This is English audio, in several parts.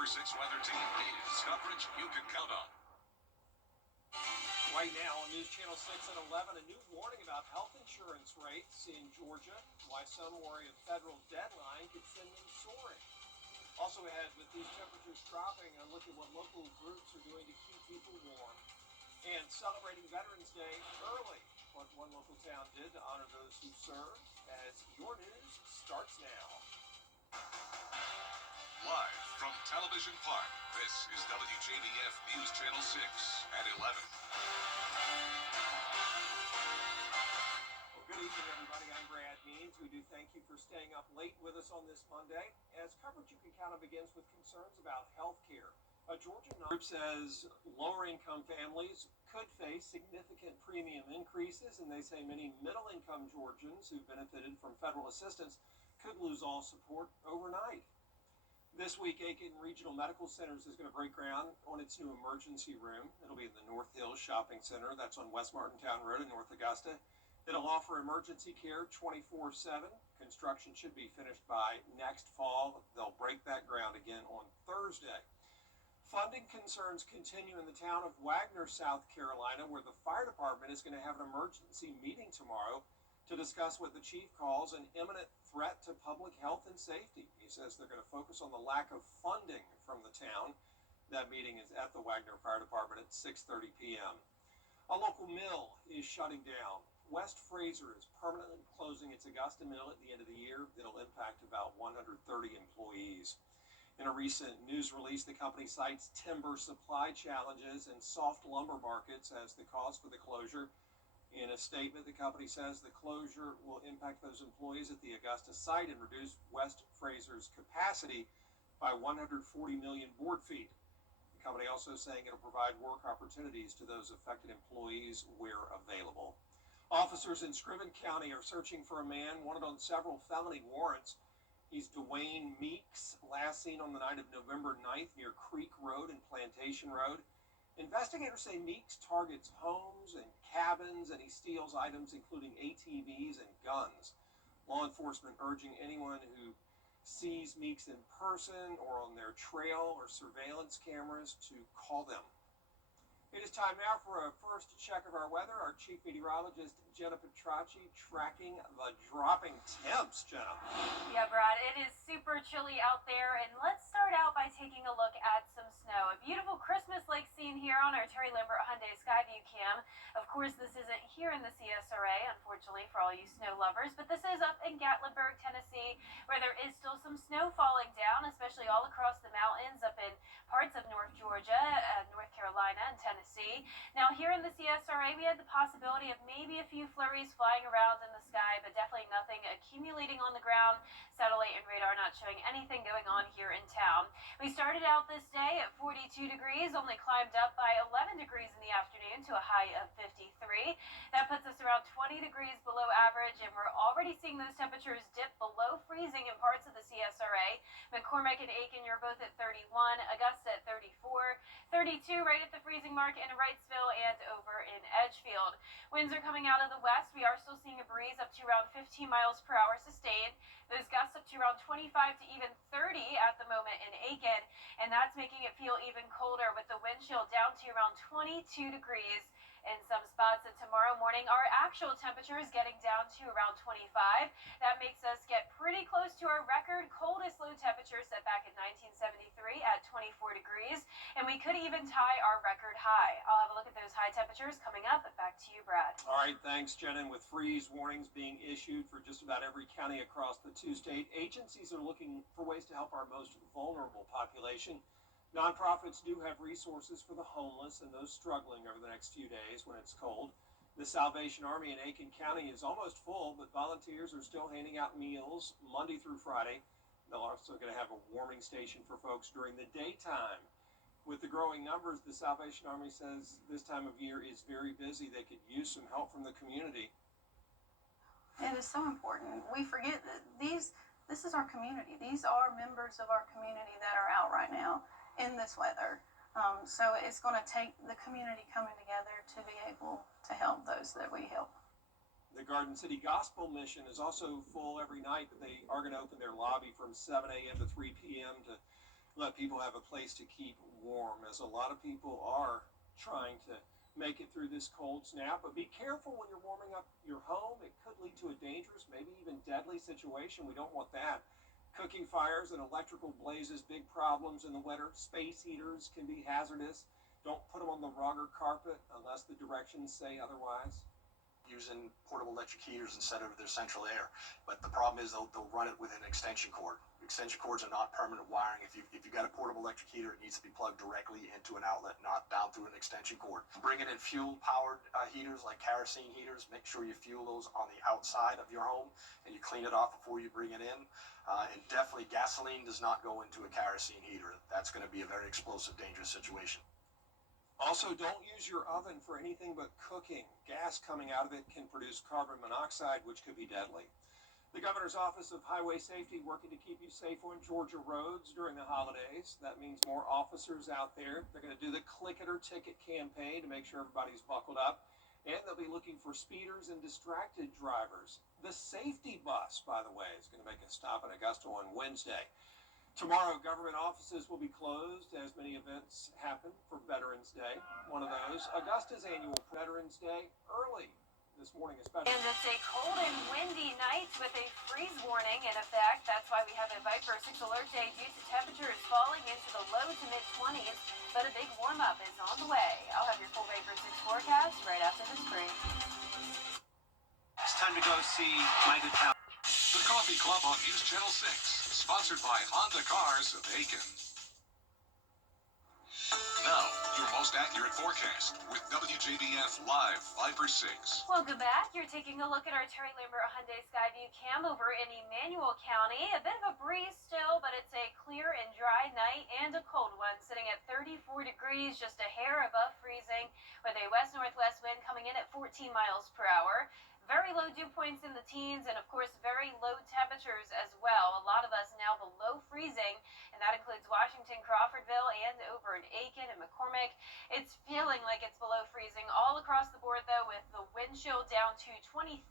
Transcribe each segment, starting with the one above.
Number 6 weather team is coverage you can count on. Right now on News Channel 6 at 11, a new warning about health insurance rates in Georgia, why some worry a federal deadline could send them soaring. Also ahead, with these temperatures dropping, a look at what local groups are doing to keep people warm. And celebrating Veterans Day early, what one local town did to honor those who served, as your news starts now. Live from Television Park, this is WJBF News Channel 6 at 11. Well, good evening, everybody. I'm Brad Means. We do thank you for staying up late with us on this Monday. As coverage you can count on begins with concerns about health care. A Georgia group says lower-income families could face significant premium increases, and they say many middle-income Georgians who benefited from federal assistance could lose all support overnight. This week, Aiken Regional Medical Centers is going to break ground on its new emergency room. It'll be in the North Hills Shopping Center. That's on West Martintown Road in North Augusta. It'll offer emergency care 24/7. Construction should be finished by next fall. They'll break that ground again on Thursday. Funding concerns continue in the town of Wagner, South Carolina, where the fire department is going to have an emergency meeting tomorrow to discuss what the chief calls an imminent threat to public health and safety. He says they're going to focus on the lack of funding from the town. That meeting is at the Wagner Fire Department at 6:30 p.m. A local mill is shutting down. West Fraser is permanently closing its Augusta mill at the end of the year. It'll impact about 130 employees. In a recent news release, the company cites timber supply challenges and soft lumber markets as the cause for the closure. In a statement, the company says the closure will impact those employees at the Augusta site and reduce West Fraser's capacity by 140 million board feet. The company also saying it'll provide work opportunities to those affected employees where available. Officers in Scriven County are searching for a man wanted on several felony warrants. He's Dwayne Meeks, last seen on the night of November 9th near Creek Road and Plantation Road. Investigators say Meeks targets homes and cabins, and he steals items including ATVs and guns. Law enforcement urging anyone who sees Meeks in person or on their trail or surveillance cameras to call them. It is time now for a first check of our weather. Our chief meteorologist, Jenna Petracci, tracking the dropping temps. Jenna. Yeah, Brad, it is super chilly out there, and let's start out by taking a look at some snow. A beautiful Christmas-like scene here on our Terry Lambert Hyundai Skyview cam. Of course, this isn't here in the CSRA, unfortunately, for all you snow lovers, but this is up in Gatlinburg, Tennessee, where there is still some snow falling down, especially all across the mountains up in parts of North Georgia, North Carolina, and Tennessee. Now, here in the CSRA, we had the possibility of maybe a few flurries flying around in the sky, but definitely nothing accumulating on the ground. Satellite and radar not showing anything going on here in town. We started out this day at 42 degrees, only climbed up by 11 degrees in the afternoon to a high of 53. That puts us around 20 degrees below average, and we're already seeing those temperatures dip below freezing in parts of the CSRA. McCormick and Aiken, you're both at 31, Augusta at 34, 32 right at the freezing mark in Wrightsville and over in Edgefield. Winds are coming out of the west. We are still seeing a breeze up to around 15 miles per hour sustained. Those gusts up to around 25 to even 30 at the moment in Aiken, and that's making it feel even colder with the wind chill down to around 22 degrees in some spots. And tomorrow morning, our actual temperature is getting down to around 25. That makes us get pretty close to our record coldest low temperature set back in 1973 at 24 degrees, and we could even tie our record high. I'll have a look at those high temperatures coming up. Back to you, Brad. All right, thanks, Jenna. And with freeze warnings being issued for just about every county across the two-state, agencies are looking for ways to help our most vulnerable population. Nonprofits do have resources for the homeless and those struggling over the next few days when it's cold. The Salvation Army in Aiken County is almost full, but volunteers are still handing out meals Monday through Friday. They're also going to have a warming station for folks during the daytime. With the growing numbers, the Salvation Army says this time of year is very busy. They could use some help from the community. It is so important. We forget that this is our community. These are members of our community that are out right now in this weather. So it's going to take the community coming together to be able to help those that we help. The Garden City Gospel Mission is also full every night, but they are going to open their lobby from 7 a.m. to 3 p.m. to let people have a place to keep warm, as a lot of people are trying to make it through this cold snap. But be careful when you're warming up your home. It could lead to a dangerous, maybe even deadly situation. We don't want that. Cooking fires and electrical blazes, big problems in the winter. Space heaters can be hazardous. Don't put them on the rug or carpet unless the directions say otherwise. Using portable electric heaters instead of their central air. But the problem is they'll run it with an extension cord. Extension cords are not permanent wiring. If you've got a portable electric heater, it needs to be plugged directly into an outlet, not down through an extension cord. Bringing in fuel-powered heaters like kerosene heaters, make sure you fuel those on the outside of your home and you clean it off before you bring it in. And definitely gasoline does not go into a kerosene heater. That's going to be a very explosive, dangerous situation. Also, don't use your oven for anything but cooking. Gas coming out of it can produce carbon monoxide, which could be deadly. The Governor's Office of Highway Safety working to keep you safe on Georgia roads during the holidays. That means more officers out there. They're going to do the Click It or Ticket campaign to make sure everybody's buckled up. And they'll be looking for speeders and distracted drivers. The safety bus, by the way, is going to make a stop in Augusta on Wednesday. Tomorrow, government offices will be closed as many events happen for Veterans Day. One of those, Augusta's annual Veterans Day, early this morning especially. And it's a cold and windy night with a freeze warning in effect. That's why we have a Viper 6 alert day due to temperatures falling into the low to mid-20s. But a big warm-up is on the way. I'll have your full Viper 6 forecast right after this break. It's time to go see my good pal. The Coffee Club on News Channel 6, sponsored by Honda Cars of Aiken. Now, your most accurate forecast with WJBF Live Viper 6. Welcome back. You're taking a look at our Terry Lambert Hyundai Skyview cam over in Emmanuel County. A bit of a breeze still, but it's a clear and dry night and a cold one, sitting at 34 degrees, just a hair above freezing, with a west-northwest wind coming in at 14 miles per hour. Very low dew points in the teens, and of course very low temperatures as well. A lot of us now below freezing, and that includes Washington, Crawfordville, and over in Aiken and McCormick. It's feeling like it's below freezing all across the board, though, with the wind chill down to 23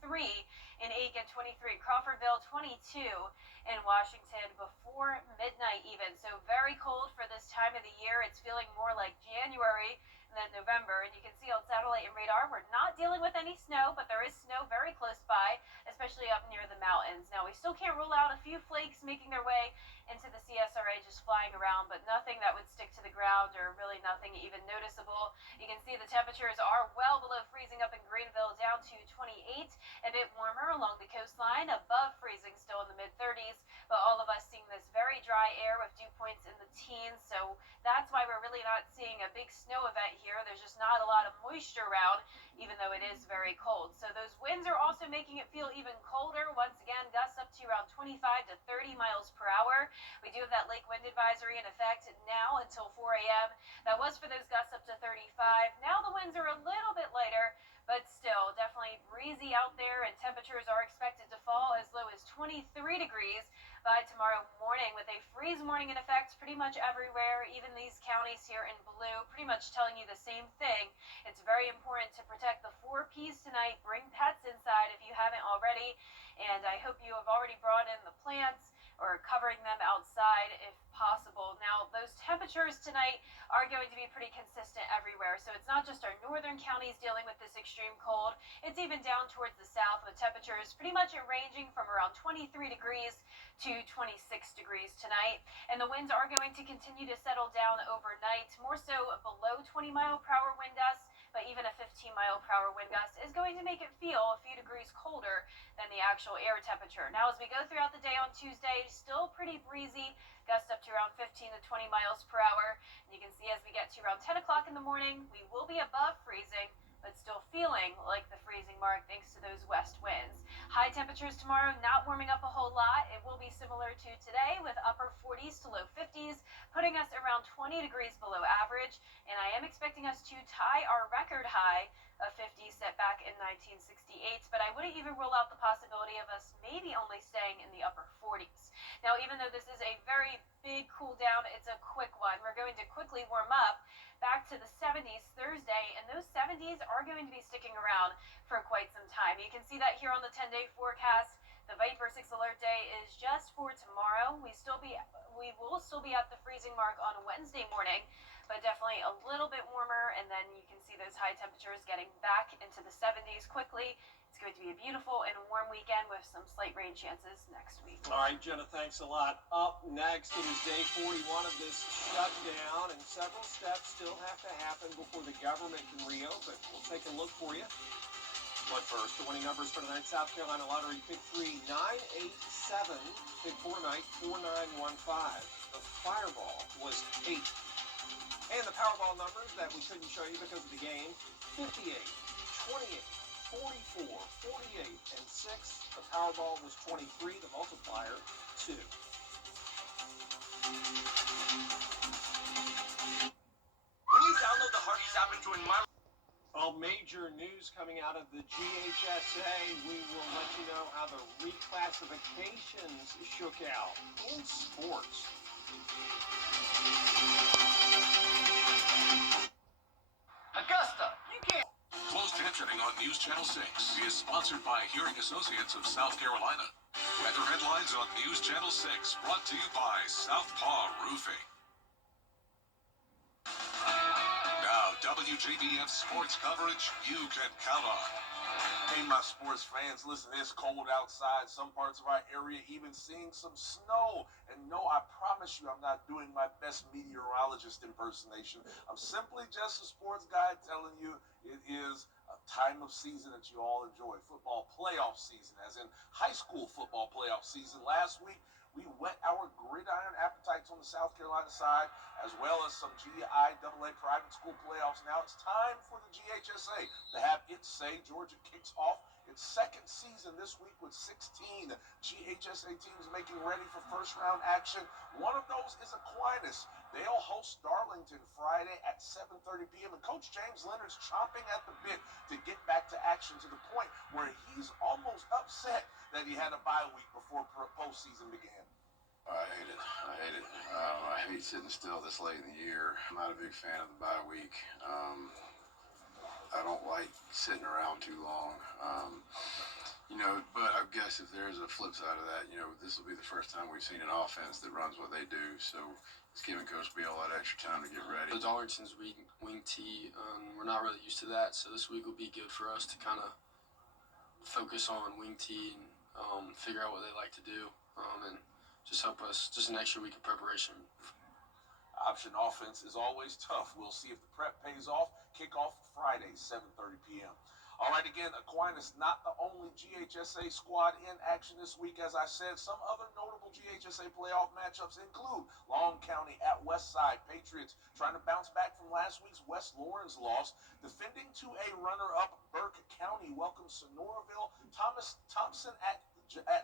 in Aiken, 23, Crawfordville, 22 in Washington before midnight even. So very cold for this time of the year. It's feeling more like January than November, and you can see on satellite and radar we're not dealing with any snow, but there is snow very close by, especially up near the mountains. Now we still can't rule out a few flakes making their way into the CSRA, just flying around, but nothing that would stick to the ground, or really nothing even noticeable. You can see the temperatures are well below freezing up in Greenville, down to 28, a bit warmer along the coastline, above freezing still in the mid-30s, but all of us seeing this very dry air with dew points in the teens, so that's why we're really not seeing a big snow event here. There's just not a lot of moisture around, even though it is very cold. So those winds are also making it feel even colder. Once again, gusts up to around 25 to 30 miles per hour. We do have that lake wind advisory in effect now until 4 a.m. That was for those gusts up to 35. Now the winds are a little bit lighter, but still definitely breezy out there, and temperatures are expected to fall as low as 23 degrees by tomorrow morning, with a freeze warning in effect pretty much everywhere. Even these counties here in blue pretty much telling you the same thing. It's very important to protect the 4 P's tonight. Bring pets inside if you haven't already, and I hope you have already brought in the plants or covering them outside if possible. Now, those temperatures tonight are going to be pretty consistent everywhere, so it's not just our northern counties dealing with this extreme cold. It's even down towards the south, with temperatures pretty much ranging from around 23 degrees to 26 degrees tonight. And the winds are going to continue to settle down overnight, more so below 20 mile per hour wind gusts, but even a 15 mile per hour wind gust is going to make it feel a few degrees colder than the actual air temperature. Now, as we go throughout the day on Tuesday, still pretty breezy, gusts up to around 15 to 20 miles per hour. And you can see as we get to around 10 o'clock in the morning, we will be above freezing, but still feeling like the freezing mark thanks to those west winds. High temperatures tomorrow, not warming up a whole lot. It will be similar to today, with upper 40s to low 50s, putting us around 20 degrees below average. And I am expecting us to tie our record high of 50 set back in 1968, but I wouldn't even rule out the possibility of us maybe only staying in the upper 40s. Now, even though this is a very big cool down, it's a quick one. We're going to quickly warm up back to the 70s Thursday, and those 70s are going to be sticking around for quite some time. You can see that here on the 10-day forecast. The Viper 6 alert day is just for tomorrow. We We will still be at the freezing mark on Wednesday morning, but definitely a little bit warmer, and then you can see those high temperatures getting back into the 70s quickly. It's going to be a beautiful and warm weekend with some slight rain chances next week. All right, Jenna, thanks a lot. Up next, it is day 41 of this shutdown, and several steps still have to happen before the government can reopen. We'll take a look for you. But first, the winning numbers for tonight's South Carolina Lottery Pick 3, 987, Pick 4 night, 4915. The fireball was 8. And the Powerball numbers that we couldn't show you because of the game, 58, 28, 44, 48, and 6. The Powerball was 23, the multiplier, 2. When you download the Hardee's app and join my... All major news coming out of the GHSA. We will let you know how the reclassifications shook out in sports. Augusta, you can't... Closed captioning on News Channel 6 is sponsored by Hearing Associates of South Carolina. Weather headlines on News Channel 6 brought to you by Southpaw Roofing. Now, WJBF sports coverage you can count on. Hey, my sports fans, listen, it's cold outside. Some parts of our area even seeing some snow. And no, I promise you I'm not doing my best meteorologist impersonation. I'm simply just a sports guy telling you it is a time of season that you all enjoy. Football playoff season, as in high school football playoff season. Last week, we whet our gridiron appetites on the South Carolina side, as well as some GIAA private school playoffs. Now it's time for the GHSA to have its say. Georgia kicks off its second season this week with 16 GHSA teams making ready for first round action. One of those is Aquinas. They'll host Darlington Friday at 7:30 p.m. And Coach James Leonard's chomping at the bit to get back to action, to the point where he's almost upset that he had a bye week before postseason began. I hate it. I hate sitting still this late in the year. I'm not a big fan of the bye week. I don't like sitting around too long. But I guess if there's a flip side of that, this will be the first time we've seen an offense that runs what they do. So it's giving Coach Beal all that extra time to get ready. The Darlington's wing tee, we're not really used to that. So this week will be good for us to kind of focus on wing tee and figure out what they like to do, and just help us, just an extra week of preparation. Option offense is always tough. We'll see if the prep pays off. Kickoff Friday, 7:30 p.m. All right, again, Aquinas not the only GHSA squad in action this week. As I said, some other notable GHSA playoff matchups include Long County at Westside. Patriots trying to bounce back from last week's West Lawrence loss. Defending 2A runner-up Burke County welcomes Sonoraville. Thomas Thompson at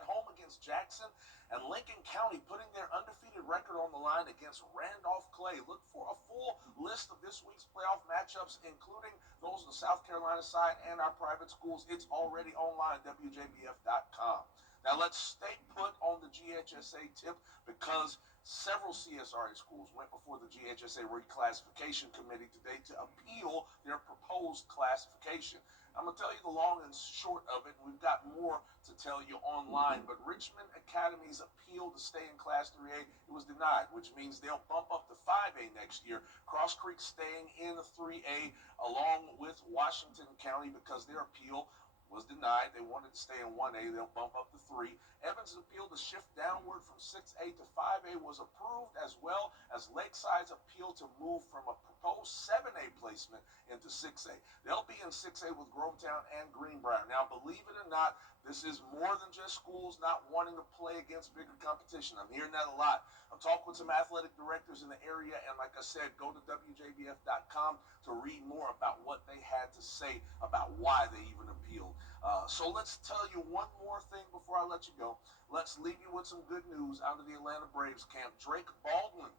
home against Jackson. And Lincoln County putting their undefeated record on the line against Randolph Clay. Look for a full list of this week's playoff matchups, including those on the South Carolina side and our private schools. It's already online, WJBF.com. Now let's stay put on the GHSA tip, because several CSRA schools went before the GHSA reclassification committee today to appeal their proposed classification. I'm going to tell you the long and short of it. We've got more to tell you online, but Richmond Academy's appeal to stay in Class 3A, it was denied, which means they'll bump up to 5A next year. Cross Creek staying in 3A along with Washington County because their appeal was denied. They wanted to stay in 1A. They'll bump up to 3. Evans' appeal to shift downward from 6A to 5A was approved, as well as Lakeside's appeal to move from a proposed 7A placement into 6A. They'll be in 6A with Grovetown and Greenbrier. Now, believe it or not, this is more than just schools not wanting to play against bigger competition. I'm hearing that a lot. I'm talking with some athletic directors in the area, and like I said, go to WJBF.com to read more about what they had to say about why they even appealed. So let's tell you one more thing before I let you go. Let's leave you with some good news out of the Atlanta Braves camp. Drake Baldwin,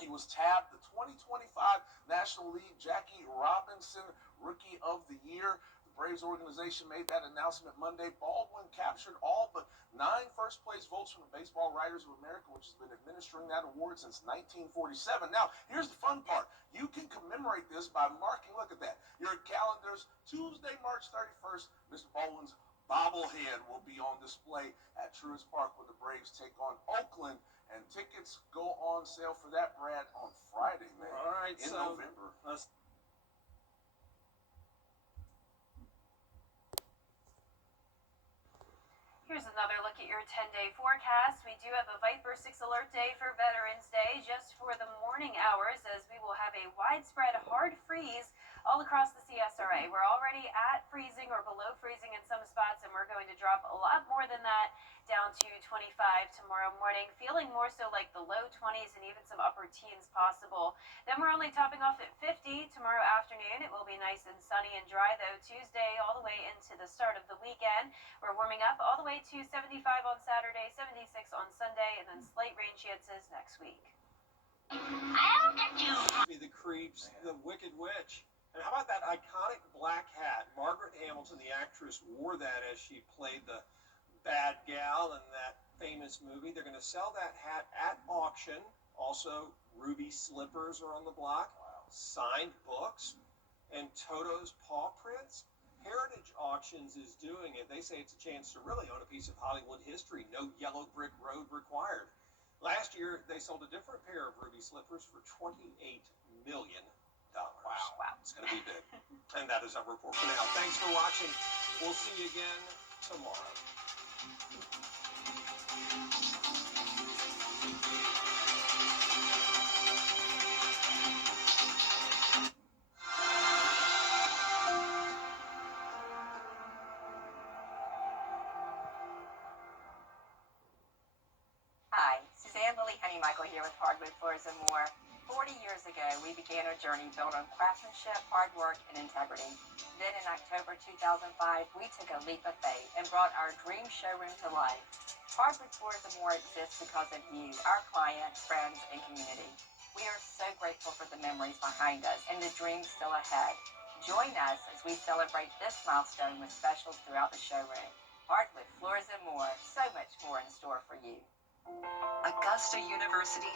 he was tabbed the 2025 National League Jackie Robinson Rookie of the Year. The Braves organization made that announcement Monday. Baldwin captured all but 9 first-place votes from the Baseball Writers of America, which has been administering that award since 1947. Now, here's the fun part. You can commemorate this by marking, look at that, your calendars, Tuesday, March 31st, Mr. Baldwin's bobblehead will be on display at Truist Park when the Braves take on Oakland. And tickets go on sale for that, Brad, on Friday, man. All right, in so November. let's Here's another look at your 10-day forecast. We do have a Viper 6 alert day for Veterans Day just for the morning hours, as we will have a widespread hard freeze all across the CSRA. We're already at freezing or below freezing in some spots, and we're going to drop a lot more than that, down to 25 tomorrow morning, feeling more so like the low 20s and even some upper teens possible. Then we're only topping off at 50 tomorrow afternoon. It will be nice and sunny and dry, though, Tuesday all the way into the start of the weekend. We're warming up all the way to 75 on Saturday, 76 on Sunday, and then slight rain chances next week. be the Creeps, the Wicked Witch. And how about that iconic black hat? Margaret Hamilton, the actress, wore that as she played the bad gal in that famous movie. They're going to sell that hat at auction. Also, ruby slippers are on the block, signed books, and Toto's paw prints. Heritage Auctions is doing it. They say it's a chance to really own a piece of Hollywood history. No yellow brick road required. Last year, they sold a different pair of ruby slippers for $28 million. Wow. It's going to be big. And that is our report for now. Thanks for watching. We'll see you again tomorrow. Hi, Suzanne Lily Honeymichael here with Hardwood Floors and More. 40 years ago, we began our journey built on craftsmanship, hard work, and integrity. Then in October 2005, we took a leap of faith and brought our dream showroom to life. Hardwood Floors and More exists because of you, our clients, friends, and community. We are so grateful for the memories behind us and the dreams still ahead. Join us as we celebrate this milestone with specials throughout the showroom. Hardwood Floors and More, so much more in store for you. Augusta University